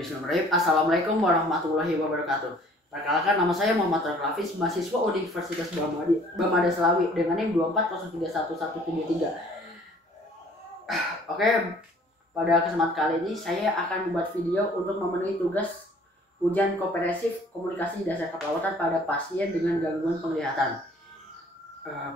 Bismillahirrahmanirrahim. Assalamualaikum warahmatullahi wabarakatuh. Perkenalkan, nama saya Muhammad Rafis, mahasiswa Universitas Bamada Selawi dengan NIM 240311173. Oke, pada kesempatan kali ini saya akan membuat video untuk memenuhi tugas ujian komprehensif komunikasi dasar keperawatan pada pasien dengan gangguan penglihatan.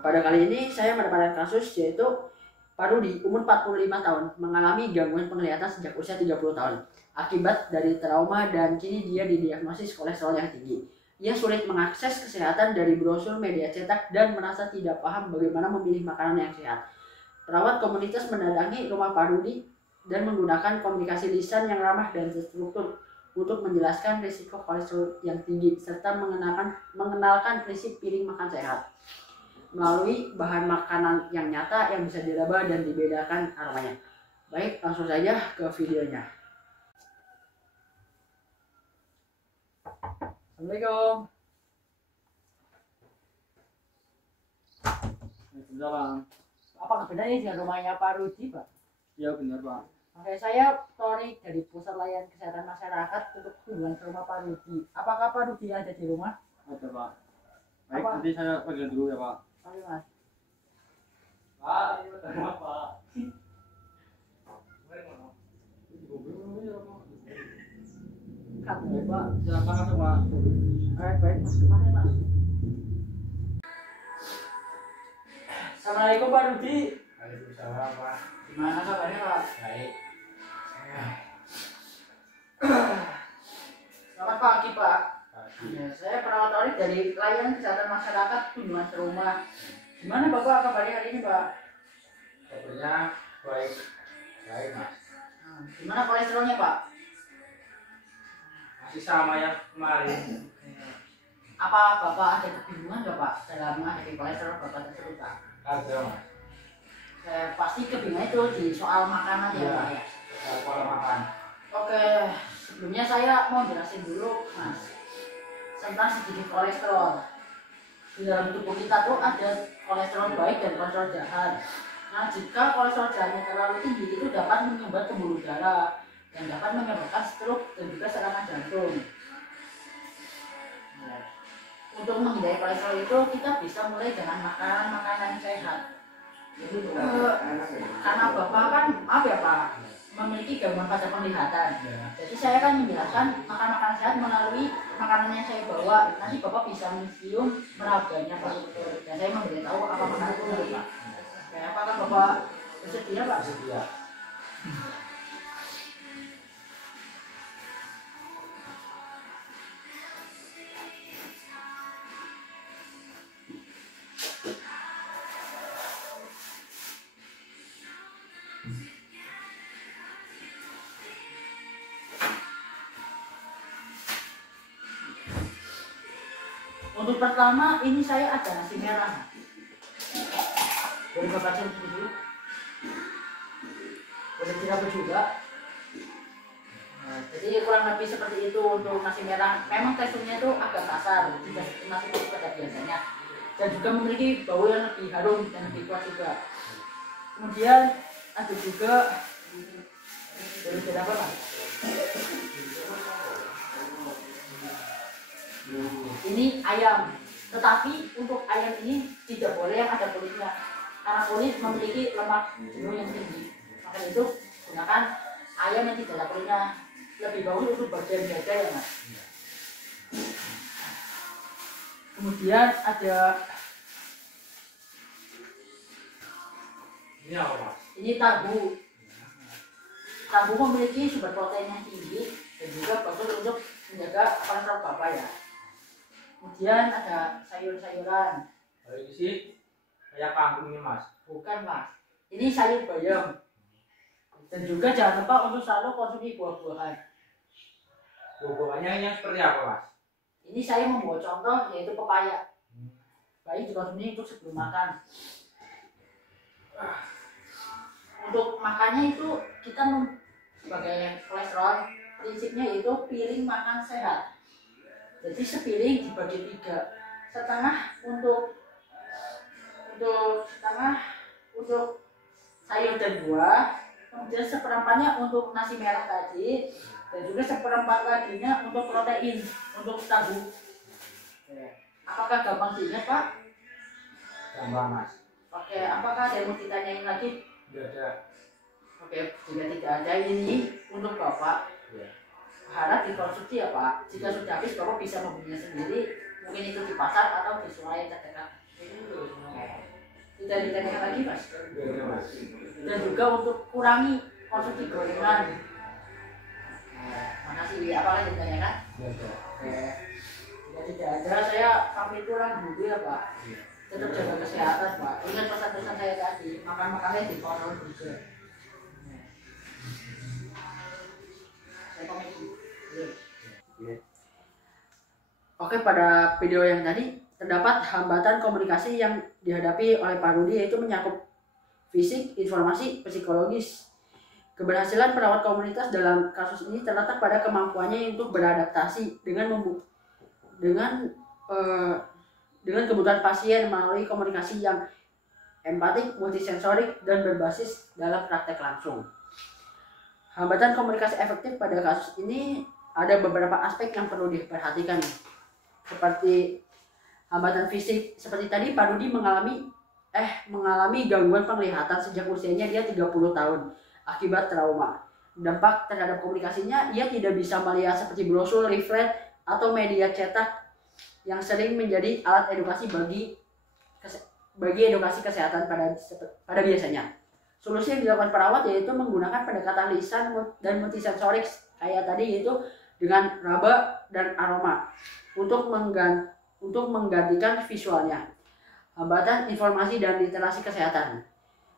Pada kali ini saya mendapatkan kasus yaitu Pak Rudi, umur 45 tahun, mengalami gangguan penglihatan sejak usia 30 tahun akibat dari trauma dan kini dia didiagnosis kolesterol yang tinggi. Ia sulit mengakses kesehatan dari brosur media cetak dan merasa tidak paham bagaimana memilih makanan yang sehat. Perawat komunitas mendatangi rumah Pak Rudi dan menggunakan komunikasi lisan yang ramah dan terstruktur untuk menjelaskan risiko kolesterol yang tinggi serta mengenalkan prinsip piring makan sehat melalui bahan makanan yang nyata yang bisa diraba dan dibedakan aromanya. Baik, langsung saja ke videonya. Assalamualaikum. Waalaikumsalam. Apakah bedanya dengan rumahnya Pak Rudi, Pak? Ya benar, Pak. Oke, saya Tori dari Pusat Layanan Kesehatan Masyarakat untuk kunjungan ke rumah Pak Rudi. Apakah Pak Rudi ada di rumah? Ada, Pak. Baik, Apa? nanti saya panggil dulu ya, Pak. Oke, Mas. Pak, ini bertanya apa? Kak, Pak, silakan masuk, Pak. baik, Mas. Kemana, Mas? Assalamualaikum Pak Rudi. Waalaikumsalam, Pak. Gimana kabarnya, Pak? Baik. Selamat pagi, Pak. Pagi. Ya, saya perawat Tori dari Layanan Kesehatan Masyarakat kunjungan ke rumah. Gimana Bapak kabarnya hari ini, Pak? Kabarnya baik. Baik, Mas. Gimana kolesterolnya, Pak? Masih sama yang kemarin. Apa Bapak ada kebingungan nggak, Pak, dalam menghadapi kolesterol Bapak tersebut, Pak? Ada, Mas. Pasti kebingungan itu di soal makanan ya, Iya. Pak ya. Pola makan. Oke, sebelumnya saya mau jelasin dulu, Mas, tentang sedikit kolesterol. Di dalam tubuh kita tuh ada kolesterol baik dan kolesterol jahat. Nah, jika kolesterol jahatnya terlalu tinggi itu dapat menyumbat pembuluh darah dan dapat menyebabkan stroke dan juga serangan jantung. Nah, untuk menghindari kolesterol itu kita bisa mulai dengan makanan-makanan sehat. Karena Bapak kan, maaf ya Pak, memiliki gangguan pada penglihatan. Jadi saya akan menjelaskan makan-makanan sehat melalui makanan yang saya bawa. Nanti Bapak bisa mencium merabanya, Pak. Dan saya memberitahu apa makanan itu, Pak. Oke, apakah Bapak bersedia, Pak? Bersedia. Untuk pertama, ini saya ada nasi merah. Boleh Bapak cium dulu? Boleh diraba juga? Nah, jadi kurang lebih seperti itu untuk nasi merah. Memang teksturnya itu agak kasar, tidak seperti nasi putih pada biasanya. Dan juga memiliki bau yang lebih harum dan lebih kuat juga. Kemudian ada juga boleh diraba, Pak? Ini ayam, tetapi untuk ayam ini tidak boleh yang ada kulitnya, karena kulit memiliki lemak jenuh yang tinggi. Maka itu gunakan ayam yang tidak ada kulitnya. Lebih bagus untuk bagian dada ya, Mas. Kemudian ada Ini apa, Mas? ini tahu. Tahu memiliki sumber protein yang tinggi dan juga bagus untuk menjaga kolesterol Bapak ya. Kemudian ada sayur-sayuran. Ini sih kayak kangkung ini, Mas. Bukan, Mas. Ini sayur bayam. Dan juga jangan lupa untuk selalu konsumsi buah-buahan. Buah-buahannya yang seperti apa, Mas? Ini saya membawa contoh yaitu pepaya. Baik dikonsumsi untuk sebelum makan. Untuk makannya itu kita sebagai kolesterol prinsipnya yaitu piring makan sehat. Jadi sepiring dibagi 3, setengah untuk sayur dan buah, kemudian seperempatnya untuk nasi merah tadi, Dan juga 1/4 laginya untuk protein, untuk tahu. Apakah gampang diingat, Pak? Gampang, Mas. Oke, apakah ada yang mau ditanyain lagi? Tidak ada. Oke, jika tidak ada ini untuk Bapak. Ya. Harap dikonsumsi ya Pak. Jika sudah habis Bapak bisa membelinya sendiri, mungkin itu di pasar atau di sungai terdekat. Tidak ditanyakan lagi Mas. Tidak, Mas. Dan juga untuk kurangi konsumsi gorengan. Makasih. Apakah ditanyakan? Tidak ada. Oke. Jika tidak ada, saya pamit pulang dulu ya Pak. Tetap jaga kesehatan Pak. Ingat pesan-pesan saya tadi, makan-makannya dikontrol juga. Saya pamit dulu. Oke, pada video yang tadi terdapat hambatan komunikasi yang dihadapi oleh Pak Rudi, yaitu menyangkut fisik, informasi, psikologis. Keberhasilan perawat komunitas dalam kasus ini terletak pada kemampuannya untuk beradaptasi dengan kebutuhan pasien melalui komunikasi yang empatik, multisensorik, dan berbasis dalam praktek langsung. Hambatan komunikasi efektif pada kasus ini ada beberapa aspek yang perlu diperhatikan, seperti hambatan fisik. Seperti tadi Pak Rudi mengalami gangguan penglihatan sejak usianya dia 30 tahun akibat trauma. Dampak terhadap komunikasinya, ia tidak bisa melihat seperti brosur, leaflet, atau media cetak yang sering menjadi alat edukasi bagi edukasi kesehatan pada biasanya. Solusi yang dilakukan perawat yaitu menggunakan pendekatan lisan dan multisensorik kayak tadi, yaitu dengan raba dan aroma untuk menggantikan visualnya. Hambatan informasi dan literasi kesehatan.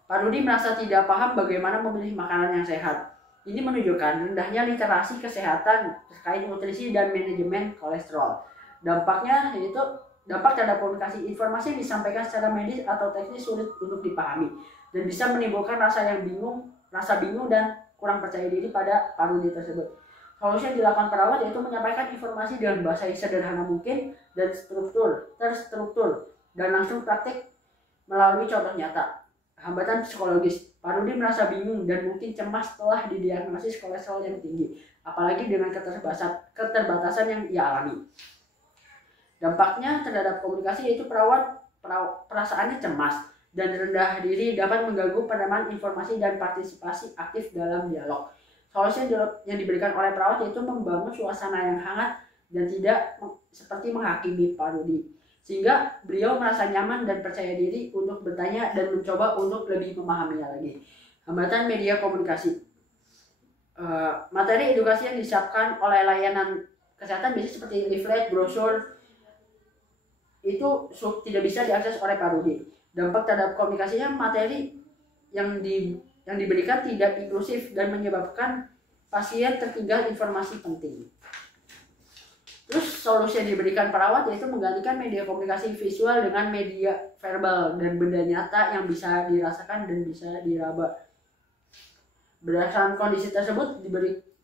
Pak Rudi merasa tidak paham bagaimana memilih makanan yang sehat. Ini menunjukkan rendahnya literasi kesehatan terkait nutrisi dan manajemen kolesterol. Dampaknya yaitu dampak terhadap komunikasi. Informasi yang disampaikan secara medis atau teknis sulit untuk dipahami dan bisa menimbulkan rasa bingung dan kurang percaya diri pada Pak Rudi tersebut. Solusi yang dilakukan perawat yaitu menyampaikan informasi dengan bahasa yang sederhana mungkin dan terstruktur dan langsung praktik melalui contoh nyata. Hambatan psikologis. Pak Rudi merasa bingung dan mungkin cemas setelah didiagnosis kolesterol yang tinggi, apalagi dengan keterbatasan yang ia alami. Dampaknya terhadap komunikasi yaitu perasaannya cemas dan rendah diri dapat mengganggu penerimaan informasi dan partisipasi aktif dalam dialog. Solusi yang diberikan oleh perawat yaitu membangun suasana yang hangat dan tidak seperti menghakimi Pak Rudi, sehingga beliau merasa nyaman dan percaya diri untuk bertanya dan mencoba untuk lebih memahaminya lagi. Hambatan media komunikasi. Materi edukasi yang disiapkan oleh layanan kesehatan biasanya seperti leaflet, brosur, itu tidak bisa diakses oleh Pak Rudi. Dampak terhadap komunikasinya, materi yang diberikan tidak inklusif dan menyebabkan pasien tertinggal informasi penting. Terus solusi yang diberikan perawat yaitu menggantikan media komunikasi visual dengan media verbal dan benda nyata yang bisa dirasakan dan bisa diraba. Berdasarkan kondisi tersebut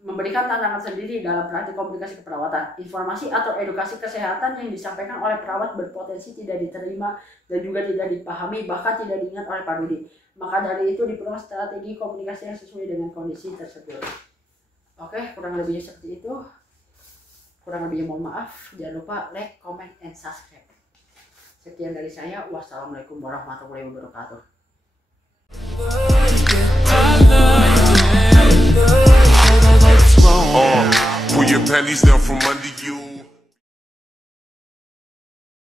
memberikan tantangan sendiri dalam praktik komunikasi keperawatan. Informasi atau edukasi kesehatan yang disampaikan oleh perawat berpotensi tidak diterima dan juga tidak dipahami, bahkan tidak diingat oleh Pak Rudi. Maka dari itu diperlukan strategi komunikasi yang sesuai dengan kondisi tersebut. Oke, kurang lebihnya seperti itu. Kurang lebihnya mohon maaf. Jangan lupa like, comment, and subscribe. Sekian dari saya. Wassalamualaikum warahmatullahi wabarakatuh. Pull your panties down from under you.